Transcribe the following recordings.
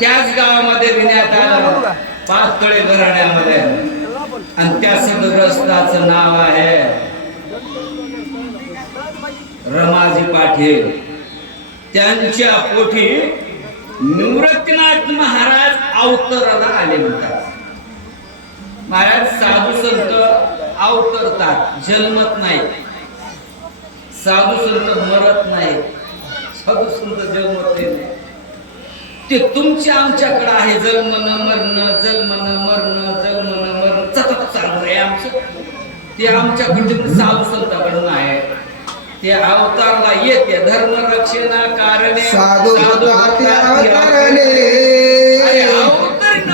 त्याच गावामध्ये देण्यात आलं. पाच तळे घराण्यामध्ये. आणि त्या सदग्रस्ताचं नाव आहे रमाजी पाटील. त्यांच्या पोटी निवृत्तीनाथ महाराज अवतराला आले म्हणतात. महाराज साधू संत अवतरतात जन्मत नाही साधू संत मरत नाही साधू संत जन्मत नाही ते तुमच्या आमच्याकडे आहे. जन्मन मरण जन्मन मरण जन्मन मरण. सतत चालू आहे आमचं. ते आमच्याकडे साधू संताकडून आहे. ते अवतारला येते. धर्म रक्षणा कारणे साधू अवतारी अवतारणे.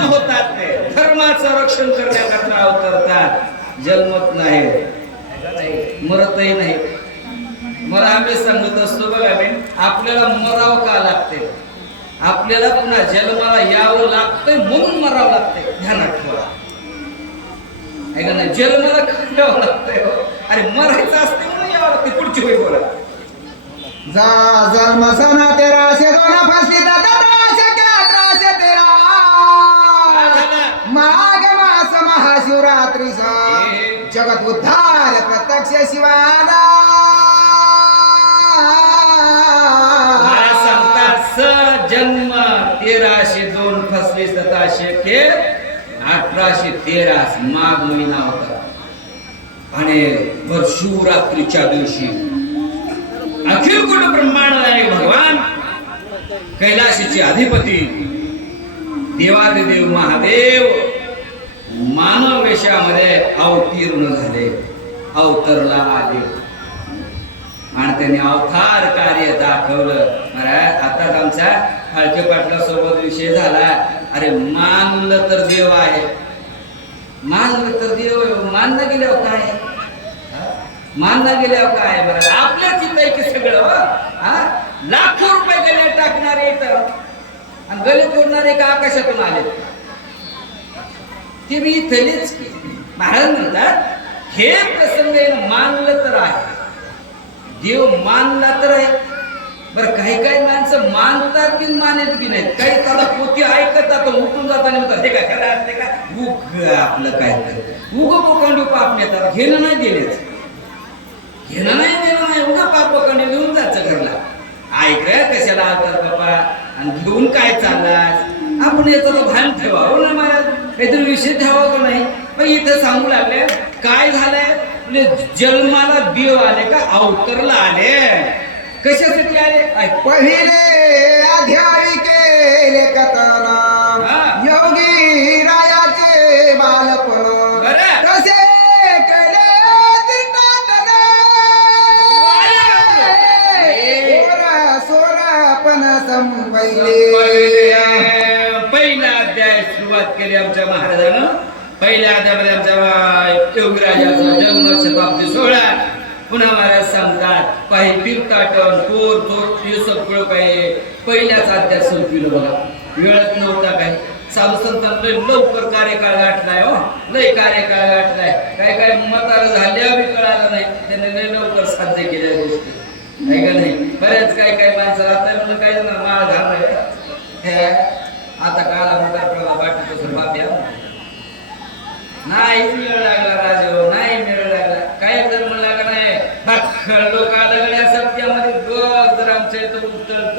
होतात ते. धर्माचं रक्षण करण्याकरता अवतरतात जन्मत नाही. मरतही नाही. मला आम्ही सांगत असतो बघा मी आपल्याला मरावं का लागते? आपल्याला पुन्हा जन्माला यावं लागतंय म्हणून मरावं लागतंय. ध्यानात ठेवा आहे का नाही? जन्माला यावं लागतंय हो? अरे मरायचं असते म्हणून यावं लागते पुढची वेळ बोला. जा जन्म सना तेराशे दोन अठराशे के अठराशे तेरा. माघ मास महाशिवरात्रीचा जगत उद्धार प्रत्यक्ष शिवाला जन्म तेराशे दोन फसवी सताशे के अठराशे तेरास माघ महिना होता आणि भर शिवरात्रीच्या दिवशी अखिल कुट ब्रह्मांड भगवान कैलाशीचे अधिपती देवादिदेव महादेव मानव वेशामध्ये अवतीर्ण झाले अवतरला आले. आणि त्यांनी अवतार कार्य दाखवलं. महाराज आताच आमचा फाळके पाटला सोबत विषय झाला. अरे मानलं तर देव आहे. मानलं तर देव मानलं गेल्यावर काय? मानलं गेल्यावर काय? आहे आपल्या चिंता की सगळं हो? हा? लाखो रुपये गले टाकणारे इथं. आणि गले तोडणारे का आकाशातून आले. ते मी इथलेच महाराज म्हणतात हे प्रसंग मानलं तर आहे. देव मानला तर आहे. बरं काही काही माणसं मानतात की मानेत की नाही काही त्याला पोती ऐकतात उठून जाताना म्हणतात हे काय खरं असते का उग आपलं काय तर. उग पोकांडी पाप नेतात. घेणं नाही देण्याचं. घेणं नाही देणं नाही. उगा पाप पोकांडी घेऊन जायचं घरला. ऐक कशाला आलतात बाबा आणि घेऊन काय चाललास? आपण याचं भान ठेवा हो ना महाराज. काहीतरी विषय ठेवा का नाही? पण इथं सांगू लागले काय झालंय? म्हणजे जन्माला देव आले का? अवतरला आले. कशासाठी आले? पहिले अध्यायी केले कथन. योगी रायाचे बालपण. तसे. सोरा संपैले पहिला अध्याय सुरुवात केली आमच्या महाराजानं. पहिल्या अध्यायामध्ये आमच्या योगराजाचा जन्म शताब्दी सोहळा पुन्हा महाराज सांगतात काही तीर्थाटन कोर चोर हे सगळं काही पहिल्याच अध्याय संपविलं बघा. वेळच नव्हता काही. साधू संतांना लय लवकर कार्यकाळ गाठलाय हो. लय कार्यकाळ गाठलाय. काय काय मताला झाल्या बी कळालं नाही. त्याने लय लवकर साध्य केल्या गोष्टी. नाही का नाही? बऱ्याच काय काय माणसं आता म्हणून काय ना माळ घालय हे आता काला मोठा प्रभा बाटी तो बाप्या नाही मिळ लागला राजे नाही मिळ लागला काय जर म्हणला का नाही बखळ लोक आलं सत्यामध्ये रोज जर आमच्या इथं उतरत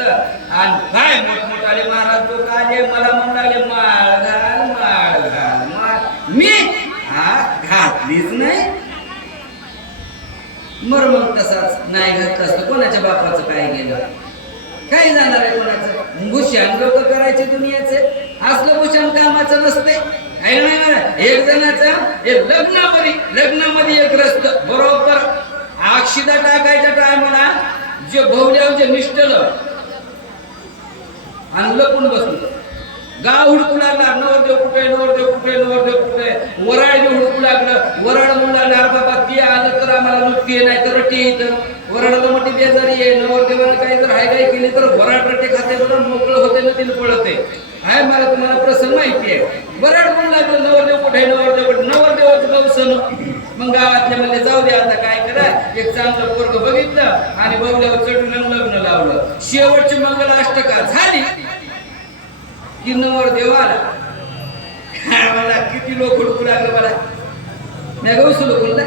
मोठमोठाले महाराज लोक आले? मला म्हणू लागले माळ घाल माळ घाल माळ. मी हा घातलीच नाही. मर मग तसाच नाही घातलं असतं कोणाच्या बापाचं काय गेलं? काय जाणार आहे कोणाचं? भूषण लोक करायचे दुनियाचे. असलं भूषण कामाचं नसते. काय नाही एक जणाचा एक लग्नामध्ये लग्नामध्ये एक रस्त बरोबर. अक्षिदा टाकायच्या टायमाला जे भवल्यावर जे मिस्टर आणि लपून बसलो. गाव हुडकू लागला नवरदेव कुठे नवरदेव कुठे नवरदेव कुठे? वराड हुडकू लागलं. वराड म्हणून अरे बाबा ती आलं तर आम्हाला नुकती नाही तर रट्टी येतं वराडाला मोठी बेजारी आहे नवरदेवाला काही जर हाय काय केली तर वराड रटे खाते बरं मोकळं होते ना तिला पळते. हाय मला तुम्हाला प्रसंग माहिती आहे. वराड म्हणून लागलं नवरदेव कुठे नवरदेव कुठे? नवरदेवाचं गवसन मग गावातल्या म्हणजे जाऊ दे आता काय करा? एक चांगलं पोरग बघितलं आणि बघल्यावर चढून लग्न लावलं. शेवटची मंगल अष्टका झाली. की नवर मला किती लोक हुडकू लागलं मला. मी गौसलो बोलला?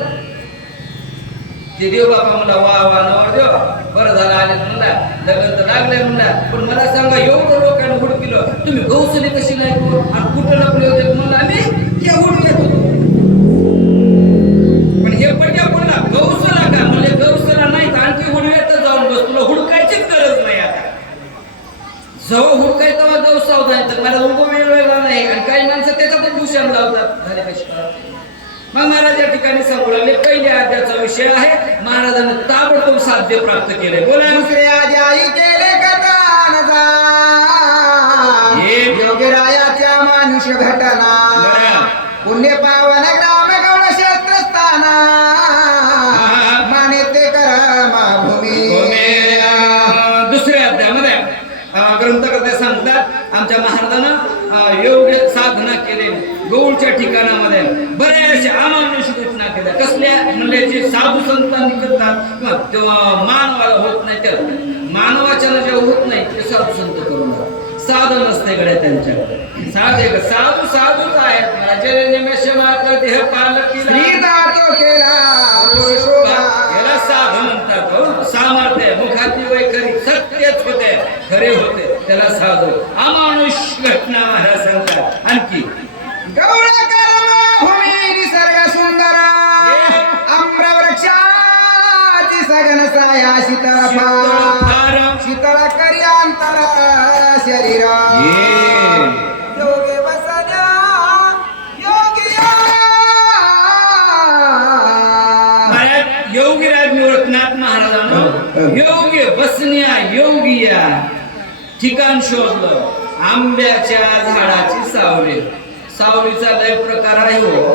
ते देव बापा म्हणला वा वा नवर देव बरं झालं आले म्हणला लग्न तर लागले म्हणला पण मला सांगा एवढं लोकांना हुडकिलं तुम्ही गौसले कशी नाही आणि कुठं लपले होते? म्हणलं आम्ही विषय आहे. महाराजांनी ताबडतोब साध्य प्राप्त केले. बोला. दुसऱ्या जाई केले. योगीरायाच्या मानुष घटना. पुण्य पावन ग्राम गौण क्षेत्रस्थाना. हा. माने ते करमा भूमी. दुसऱ्या अध्यायामध्ये अं, ग्रंथकर्ते सांगतात आमच्या महाराजानं योग्य साधना केली गौळच्या ठिकाणामध्ये. बऱ्याचशा अमानुष कसल्या म्हणजे जे साधू संतांनी करतात? मानवाला होत नाही तर मानवाच्या जे होत नाही ते साधू संत करून. साधन असते गड्या त्यांच्याकडे. साधे साधू साधूच आहेत. राजे निमेष मात्र देह तो केला याला साधन म्हणतात हो. सामर्थ्य मुखाती वैखरी सत्यच होते खरे होते. त्याला साधू अमानुष घटना महाराज योग्य बसण्या योगिया. ठिकाण शोधलं. आंब्याच्या झाडाची सावली. सावलीचा लय प्रकार आहे हो.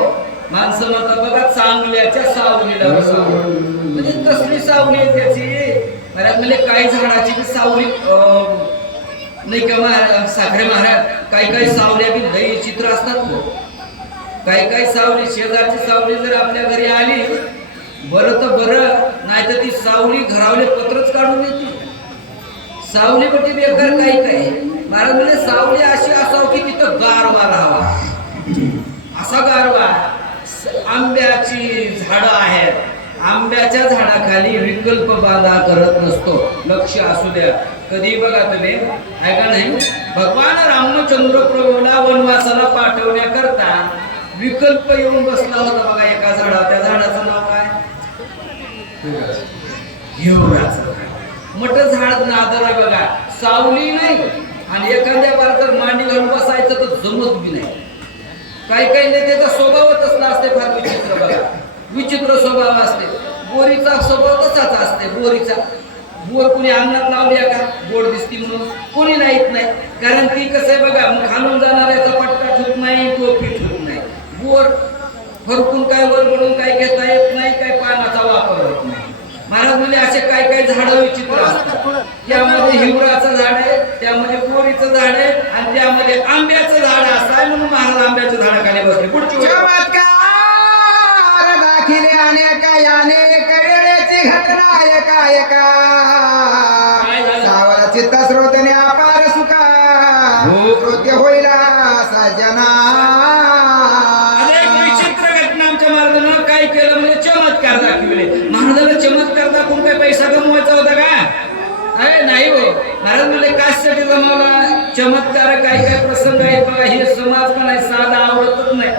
माणसं म्हणतात बघा चांगल्याच्या सावलीला म्हणजे कसली सावली आहे त्याची? महाराज म्हणजे काही झाडाची बी सावली अं, नाही का महाराज साखरे महाराज? काही काही सावल्या बी लई चित्र असतात हो. काही काही सावली शेजारची सावली जर आपल्या घरी आली बरं तर बरं. तर ती सावली घरावले पत्रच काढून येते सावली म्हणजे बेकार काही काय महाराज म्हणजे सावली अशी असावं की तिथं गारवा राहावा. असा गारवा. आंब्याची झाडं आहेत. आंब्याच्या झाडाखाली विकल्प बाधा करत नसतो. लक्ष असू द्या. कधी बघा तुम्ही? ऐका नाही? भगवान रामचंद्र प्रभूला वनवासाला पाठवण्याकरता विकल्प येऊन बसला होता बघा एका झाडा त्या झाडाचं नाव काय मट झाड नादर बघा. सावली नाही आणि एखाद्या बार जर मांडी घालून बसायचं तर जमत बी नाही. काही काही नेत्याचा स्वभावच असला असते फार विचित्र बघा. विचित्र स्वभाव असते. बोरीचा स्वभाव तसाच असते बोरीचा. बोर कुणी अंगणात लावल्या का? गोड दिसती म्हणून. कोणी नाहीत नाही. कारण ती कसं आहे बघा मग खालून जाणाऱ्याचा पट्टा ठुत नाही टोपी ठुत नाही. बोर फरकून काय वर म्हणून काय घेता येत नाही काय पानाचा वापर होत नाही. महाराज म्हणजे असे काय काय झाडं विचित्र त्यामध्ये हिवराचं झाड आहे त्यामध्ये बोरीचं झाड आहे आणि त्यामध्ये आंब्याचं झाड असं आहे म्हणून महाराज आंब्याच्या झाडाखाली बसले. पुढची चित्त स्रोतने अपार सुखा होईला सजना पैसा गमवायचा होता का? अरे नाही हो. महाराज म्हणले काशसाठी जमावला चमत्कार काही काही प्रसंग आहे बघा हे समाज पण आहे साधा आवडतच नाही.